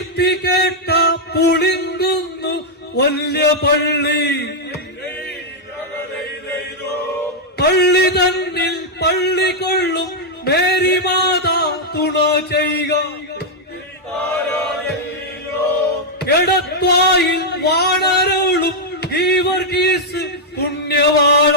കീർത്തി കേട്ട പുളിങ്കുന്നു വല്യ പള്ളി. പള്ളി തന്നിൽ പള്ളി കൊള്ളും മേരി മാതാ തുണ ചെയ്യുക. എടത്വായിൽ വാണരോളും ഈ വർഗീസ് പുണ്യവാള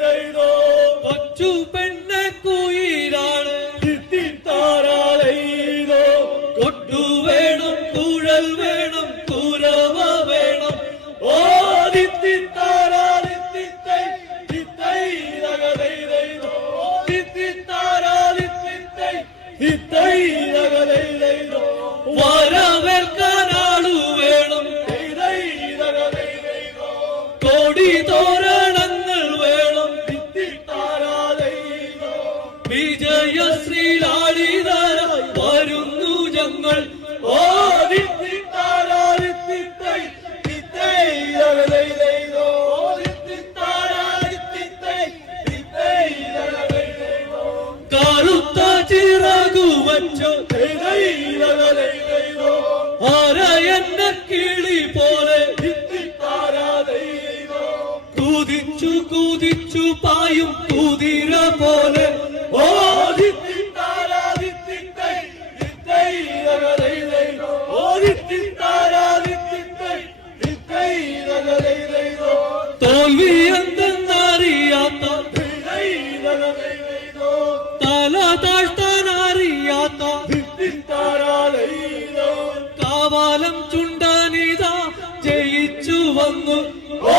വരവേൽക്കാനാളു വേണം. കോടി തോരണങ്ങൾ വച്ചു ആര എന്നെ കിളി പോലെ കുതിച്ചു കുതിച്ചു പായും പോലെ. ഓ കാവാലം ചുണ്ടനിതാ ജയിച്ചു വന്നു. ഓ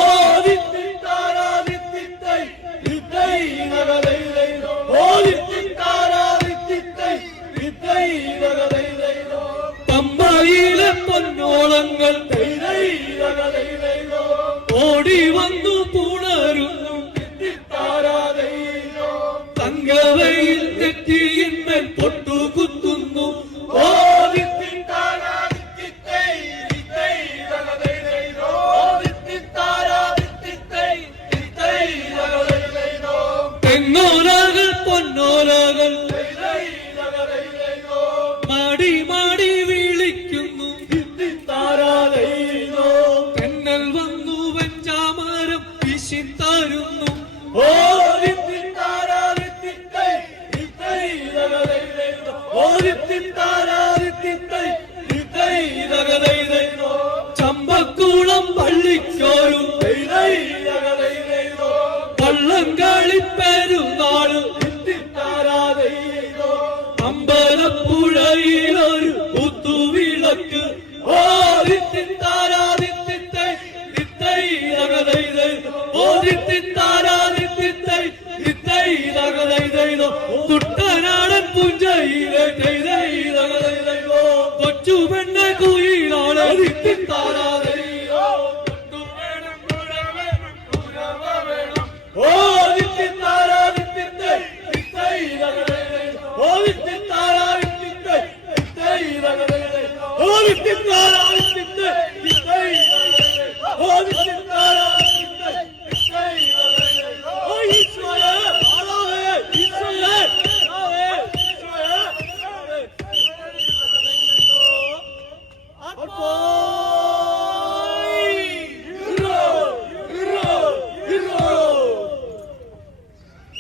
പമ്പയിലെ പൊന്നോളങ്ങൾ ഓടി വന്നു പുണരുന്നു. തങ്കവയിൽ നെറ്റിയിന്മേൽ പൊട്ടുകുത്തുന്നു മാടി മാടി വിളിക്കുന്നു. തെന്നൽ വന്നു വെഞ്ചാമരം വിശിത്തരുന്നു ഓ ചമ്പക്കുളം പള്ളിക്കോരും അമ്പലപ്പുഴയിലൊരു കുത്തുവിളക്ക് ഓ ദിത്തിത്താരാദിത്തിത്തൈ, ദിത്തൈ തകതൈതൈ, ഓ ദിത്തിത്താരാദിത്തിത്തൈ, ദിത്തൈ തകതൈതൈതോ. കുട്ടനാടൻ പുഞ്ചയിലെ തൈതൈ തകതൈതൈതോ. കൊച്ചു പെണ്ണെ കുയിലാണ് ദിത്തിത്താരാതൈതോ. Ama bitti mi? Hala bitti mi?